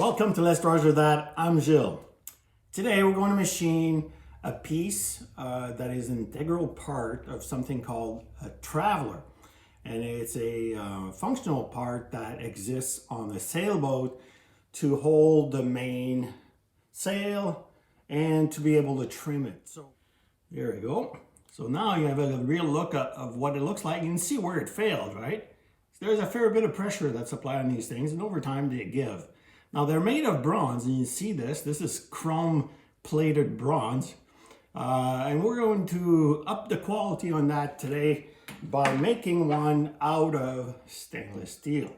Welcome to Let's Roger That. I'm Gilles. Today we're going to machine a piece that is an integral part of something called a traveler. And it's a functional part that exists on the sailboat to hold the main sail and to be able to trim it. So there we go. So now you have a real look of what it looks like. You can see where it failed, right? There's a fair bit of pressure that's applied on these things, and over time they give. Now they're made of bronze, and you see this. This is chrome plated bronze. And we're going to up the quality on that today by making one out of stainless steel.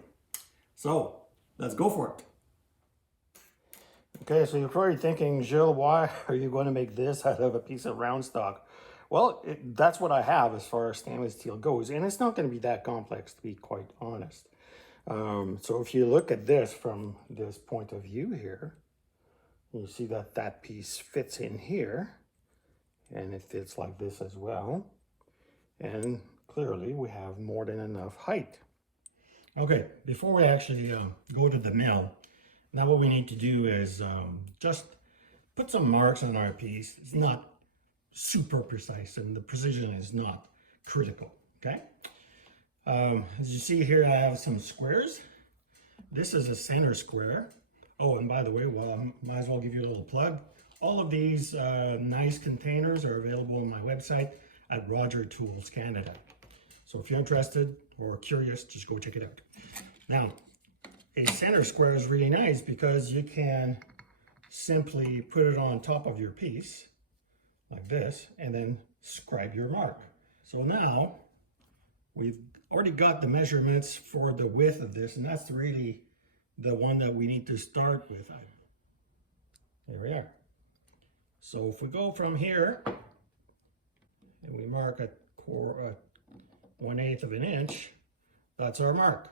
So let's go for it. Okay, so you're probably thinking, Gilles, why are you going to make this out of a piece of round stock? Well, that's what I have as far as stainless steel goes, and it's not going to be that complex, to be quite honest. So if you look at this from this point of view here, you see that that piece fits in here, and it fits like this as well. And clearly we have more than enough height. Okay, before we actually go to the mill, now what we need to do is just put some marks on our piece. It's not super precise, and the precision is not critical, okay? As you see here, I have some squares. This is a center square. Oh, and by the way, well, I might as well give you a little plug. All of these nice containers are available on my website at Roger Tools Canada. So if you're interested or curious, just go check it out. Now, a center square is really nice because you can simply put it on top of your piece like this and then scribe your mark. So now we've already got the measurements for the width of this, and that's really the one that we need to start with. There we are. So if we go from here and we mark a 1/8 of an inch, that's our mark.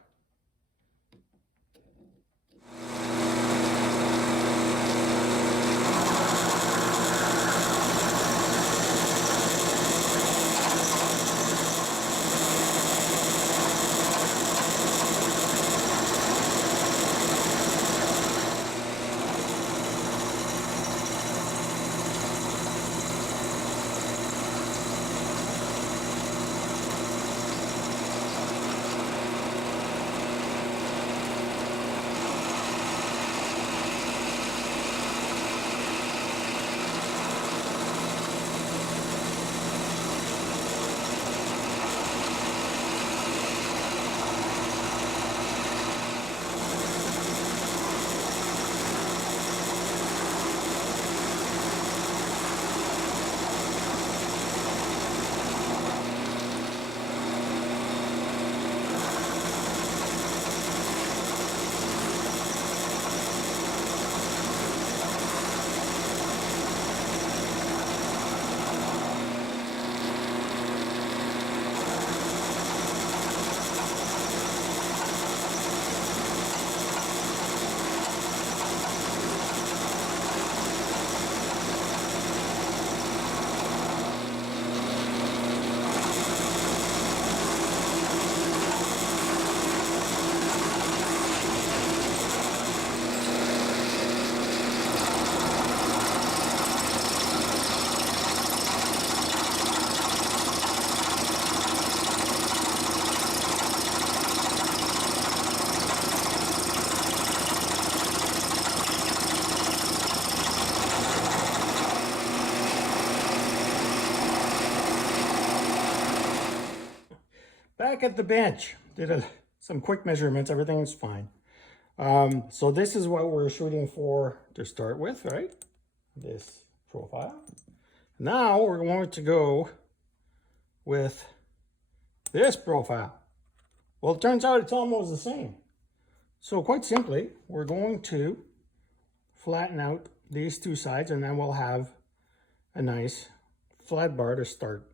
Back at the bench, did some quick measurements, everything's fine. So this is what we're shooting for to start with, right? This profile. Now we're going to go with this profile. Well, it turns out it's almost the same. So quite simply, we're going to flatten out these two sides, and then we'll have a nice flat bar to start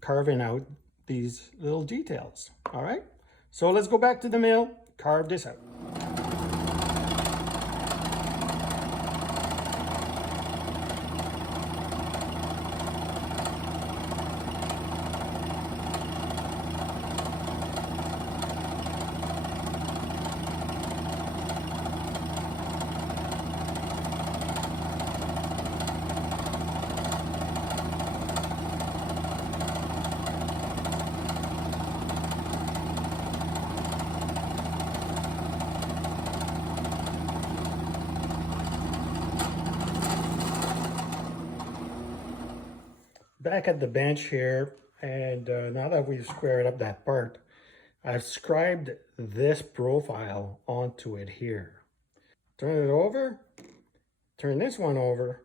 carving out these little details. All right, so let's go back to the mill, carve this out. back at the bench here, and now that we've squared up that part, I've scribed this profile onto it here. Turn it over, turn this one over,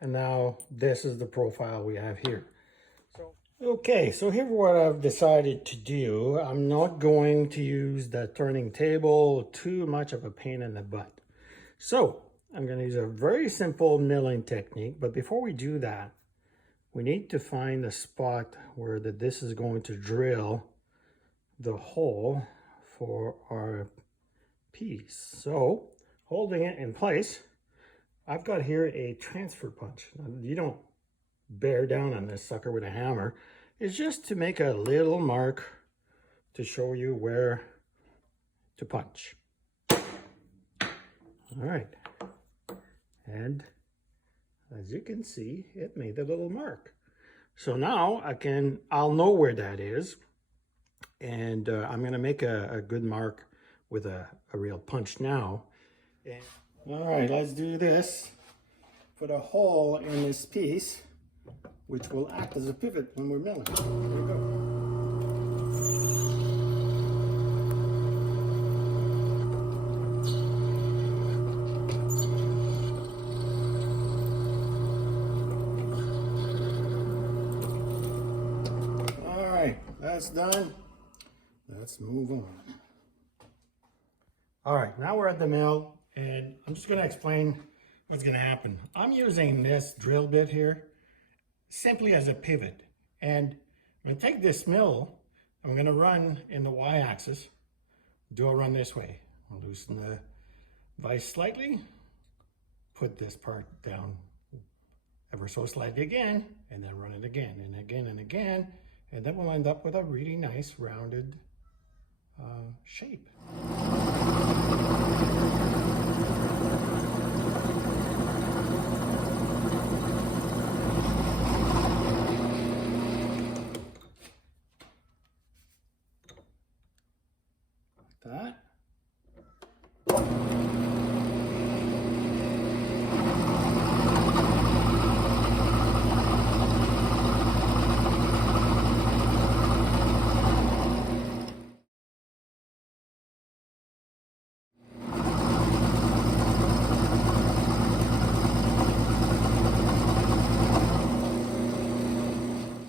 and now this is the profile we have here. Okay, so here's what I've decided to do. I'm not going to use the turning table, too much of a pain in the butt. So I'm going to use a very simple milling technique, but before we do that, we need to find the spot where this is going to drill the hole for our piece. So holding it in place, I've got here a transfer punch. You don't bear down on this sucker with a hammer. It's just to make a little mark to show you where to punch. All right, and as you can see, it made a little mark. So now I'll know where that is, and I'm gonna make a good mark with a real punch now. And, all right, let's do this. Put a hole in this piece, which will act as a pivot when we're milling. There we go. All right, that's done. Let's move on. All right, now we're at the mill, and I'm just gonna explain what's gonna happen. I'm using this drill bit here simply as a pivot. And I'm going to take this mill, I'm going to run in the y-axis, do a run this way. I'll loosen the vise slightly, put this part down ever so slightly again, and then run it again and again and again, and then we'll end up with a really nice rounded shape. That.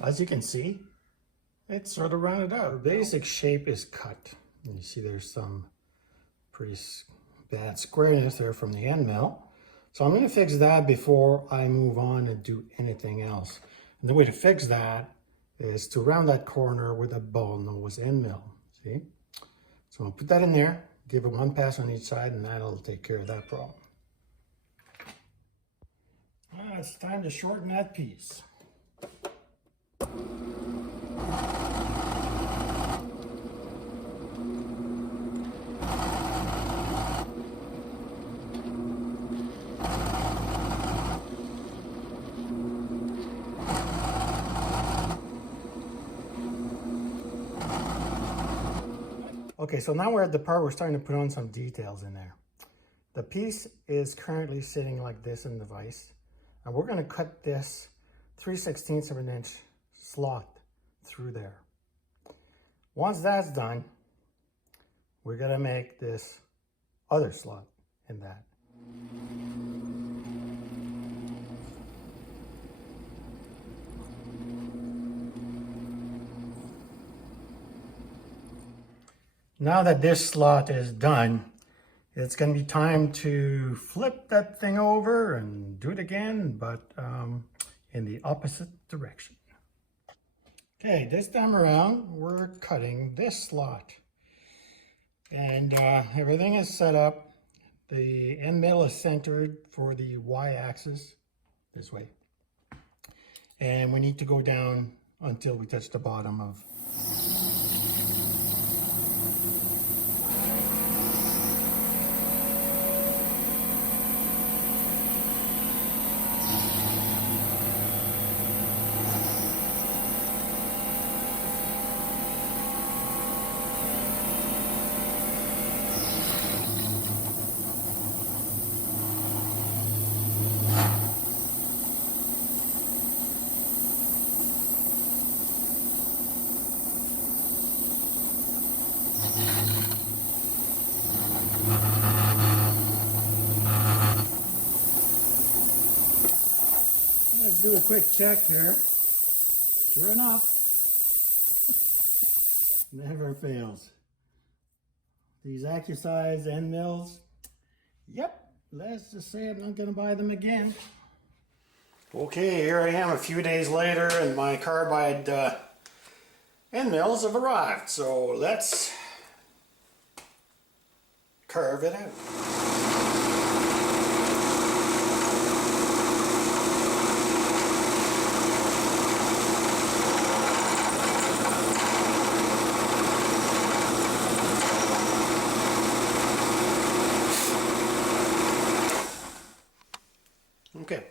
As you can see, it's sort of rounded out. The basic shape is cut. You see there's some pretty bad squareness there from the end mill. So I'm going to fix that before I move on and do anything else. And the way to fix that is to round that corner with a ball nose end mill. See? So I'll put that in there, give it one pass on each side, and that'll take care of that problem. It's time to shorten that piece. Okay, so now we're at the part where we're starting to put on some details in there. The piece is currently sitting like this in the vise, and we're going to cut this 3/16 of an inch slot through there. Once that's done, we're going to make this other slot in that. Now that this slot is done, it's going to be time to flip that thing over and do it again, but in the opposite direction. Okay, this time around, we're cutting this slot. And everything is set up. The end mill is centered for the y-axis, this way. And we need to go down until we touch the bottom of quick check here. Sure enough, never fails. These exercise end mills, yep, let's just say I'm not going to buy them again. Okay, here I am a few days later and my carbide end mills have arrived. So let's carve it out. Okay,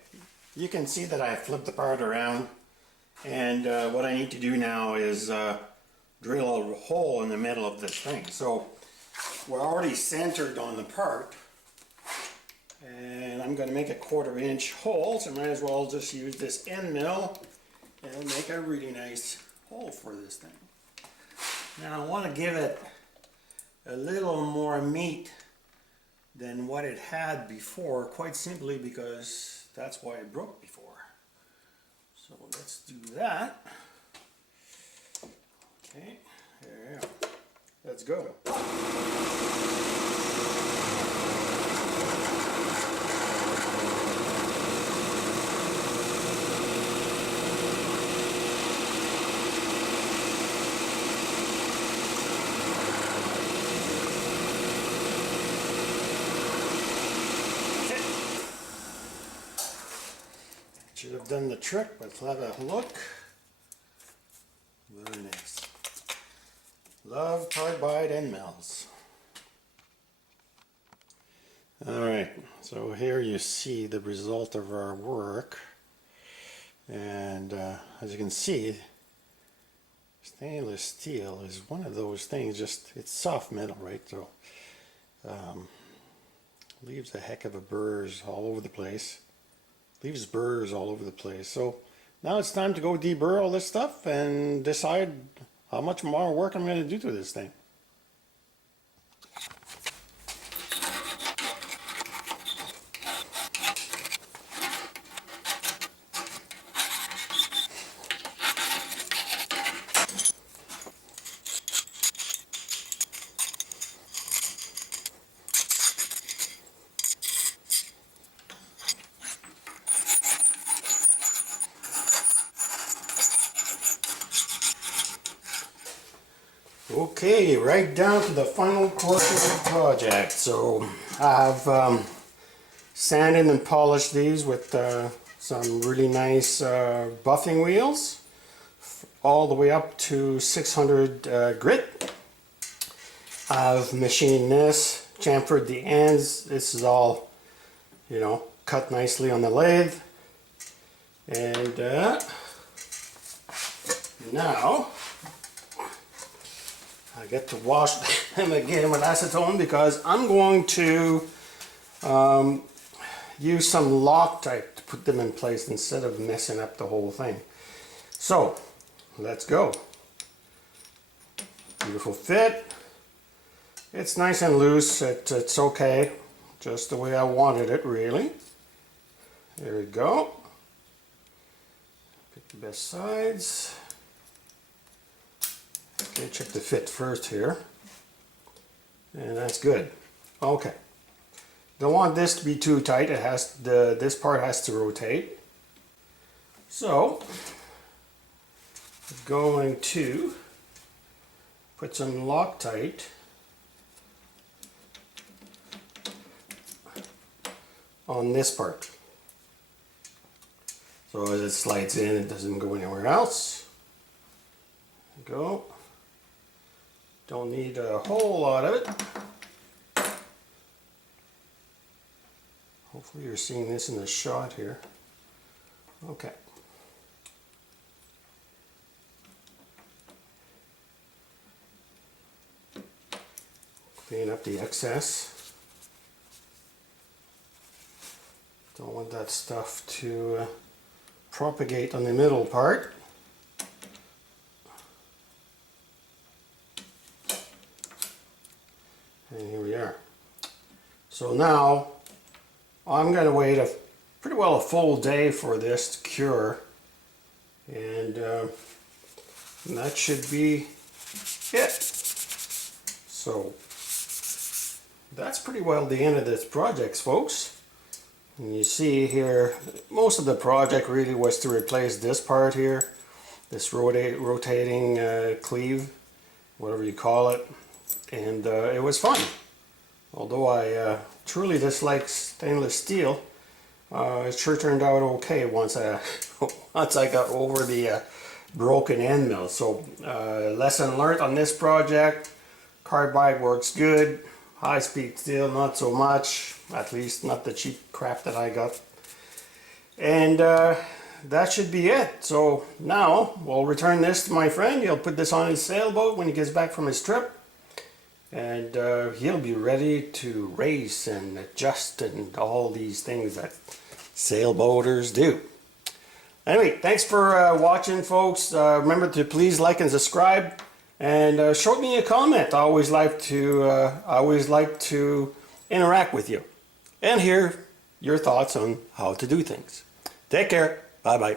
you can see that I flipped the part around, and what I need to do now is drill a hole in the middle of this thing. So we're already centered on the part, and I'm going to make a 1/4 inch hole, so I might as well just use this end mill and make a really nice hole for this thing. Now I want to give it a little more meat than what it had before, quite simply because that's why it broke before. So let's do that. Okay, there we go. Let's go. Should have done the trick, but let's have a look. Very nice. Love carbide end mills. Alright, so here you see the result of our work. And as you can see, stainless steel is one of those things, just it's soft metal, right? So leaves a heck of a burrs all over the place. Leaves burrs all over the place. So now it's time to go deburr all this stuff and decide how much more work I'm going to do to this thing. Okay, right down to the final portion of the project. So I've sanded and polished these with some really nice buffing wheels all the way up to 600 grit. I've machined this, chamfered the ends. This is all, you know, cut nicely on the lathe. And now I get to wash them again with acetone because I'm going to use some Loctite to put them in place instead of messing up the whole thing. So let's go. Beautiful fit. It's nice and loose. It's okay, just the way I wanted it, really. There we go. Pick the best sides. Okay, check the fit first here, and that's good. Okay, don't want this to be too tight. It has this part has to rotate. So I'm going to put some Loctite on this part, so as it slides in, it doesn't go anywhere else. There we go. Don't need a whole lot of it. Hopefully you're seeing this in the shot here. Okay. Clean up the excess. Don't want that stuff to propagate on the middle part. And here we are. So now I'm going to wait pretty well a full day for this to cure. And that should be it. So that's pretty well the end of this project, folks. And you see here, most of the project really was to replace this part here, this rotating cleave, whatever you call it. And it was fun. Although I truly dislike stainless steel, it sure turned out okay once I once I got over the broken end mill. So lesson learned on this project: carbide works good, high speed steel not so much, at least not the cheap crap that I got. And that should be it. So now we'll return this to my friend. He'll put this on his sailboat when he gets back from his trip. And he'll be ready to race and adjust and all these things that sailboaters do. Anyway, thanks for watching, folks. Remember to please like and subscribe, and show me a comment. I always like to interact with you and hear your thoughts on how to do things. Take care. Bye bye.